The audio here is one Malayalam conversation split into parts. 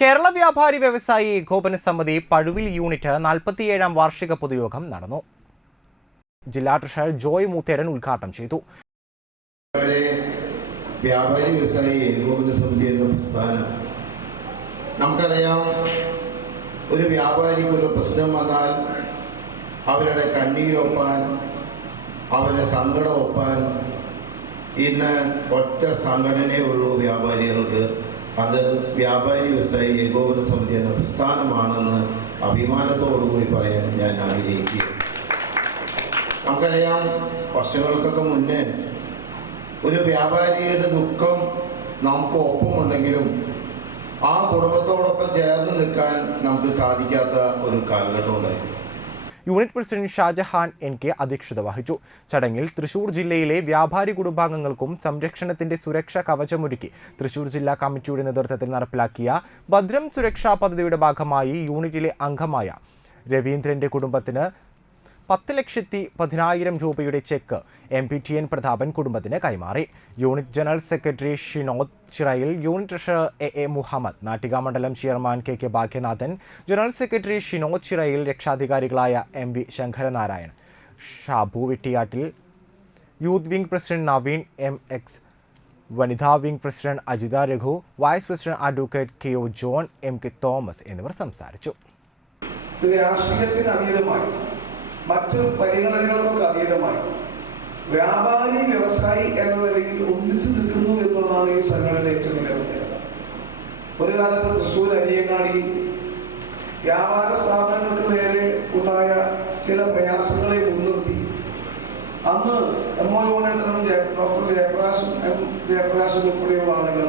കേരള വ്യാപാരി വ്യവസായി ഏകോപന സമിതി പഴുവിൽ യൂണിറ്റ് നാൽപ്പത്തിയേഴാം വാർഷിക പൊതുയോഗം നടന്നു. ജില്ലാ ട്രഷറർ ജോയ് മൂത്തേരൻ ഉദ്ഘാടനം ചെയ്തു. വ്യാപാരി വ്യവസായി ഏകോപന സമിതി എന്ന പ്രസ്ഥാനം. നമുക്കറിയാം ഒരു വ്യാപാരിക്ക് ഒരു പ്രശ്നം വന്നാൽ അവരുടെ കണ്ണീരൊപ്പാൻ അവരുടെ സങ്കടം ഒപ്പാൻ ഇന്ന് ഒറ്റ സംഘടനയേ ഉള്ളൂ വ്യാപാരികൾക്ക്. അത് വ്യാപാരി വ്യവസായി ഏകോപന സമിതി എന്ന പ്രസ്ഥാനമാണെന്ന് അഭിമാനത്തോടുകൂടി പറയാൻ ഞാൻ ആഗ്രഹിക്കുകയാണ്. നമുക്കറിയാം വർഷങ്ങൾക്കൊക്കെ മുന്നേ ഒരു വ്യാപാരിയുടെ ദുഃഖം നമുക്ക് ഒപ്പമുണ്ടെങ്കിലും ആ കുടുംബത്തോടൊപ്പം ചേർന്ന് നിൽക്കാൻ നമുക്ക് സാധിക്കാത്ത ഒരു കാലഘട്ടം ഉണ്ടായിരുന്നു. Unit president Shajahan N K അധ്യക്ഷത വഹിച്ചു. ചടങ്ങിൽ തൃശൂർ ജില്ലയിലെ വ്യാപാരി കുടുംബാംഗങ്ങൾക്കും സംരക്ഷണത്തിന്റെ സുരക്ഷ കവചമൊരുക്കി തൃശൂർ ജില്ലാ കമ്മിറ്റിയുടെ നേതൃത്വത്തിൽ നടപ്പിലാക്കിയ ഭദ്രം സുരക്ഷാ പദ്ധതിയുടെ ഭാഗമായി യൂണിറ്റിലെ അംഗമായ രവീന്ദ്രന്റെ കുടുംബത്തിന് പത്ത് ലക്ഷത്തി പതിനായിരം രൂപയുടെ cheque M P T N Prathapan കുടുംബത്തിന് കൈമാറി. Unit general secretary Shinod Chirayil unit treasurer A A Muhammad Nattika മണ്ഡലം chairman K K Bhagyanathan general secretary Shinod Chirayil രക്ഷാധികാരികളായ M V Sankaranarayan Shabu Vettiyattil youth wing president Naveen M X വനിതാ wing president Ajitha Raghu vice president advocate K O John M K Thomas എന്നിവർ സംസാരിച്ചു. രാഷ്ട്രീയത്തിന് അതീതമായി മറ്റ് പരിഗണനകൾക്ക് അതീതമായി. വ്യാപാരി വ്യവസായി എന്ന നിലയിൽ ഒന്നിച്ചു നിൽക്കുന്നു എന്നുള്ളതാണ് ഈ സംഘടന ഏറ്റവും വലിയ പ്രത്യേകത. ഒരു കാലത്ത് തൃശ്ശൂർ അരിയങ്ങാടി വ്യാപാര സ്ഥാപനങ്ങൾക്ക് നേരെ ഉണ്ടായ ചില പ്രയാസങ്ങളെ മുൻനിർത്തി. അന്ന് എം ഒ യോണേട്ടനും ഡോക്ടർ ജയപ്രകാശും എം ജയപ്രകാശും ഉൾപ്പെടെയുള്ള ആളുകൾ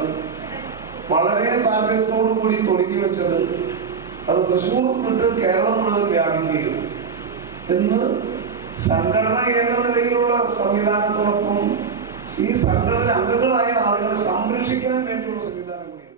വളരെ താല്പര്യത്തോടു കൂടി തുടങ്ങി വെച്ചത് അത് തൃശ്ശൂർ വിട്ട് കേരളം മുഴുവൻ വ്യാപിക്കുകയും ഇന്ന് സംഘടന എന്ന നിലയിലുള്ള സംവിധാനത്തോടൊപ്പം ഈ സംഘടന അംഗങ്ങളായ ആളുകളെ സംരക്ഷിക്കാൻ വേണ്ടിയുള്ള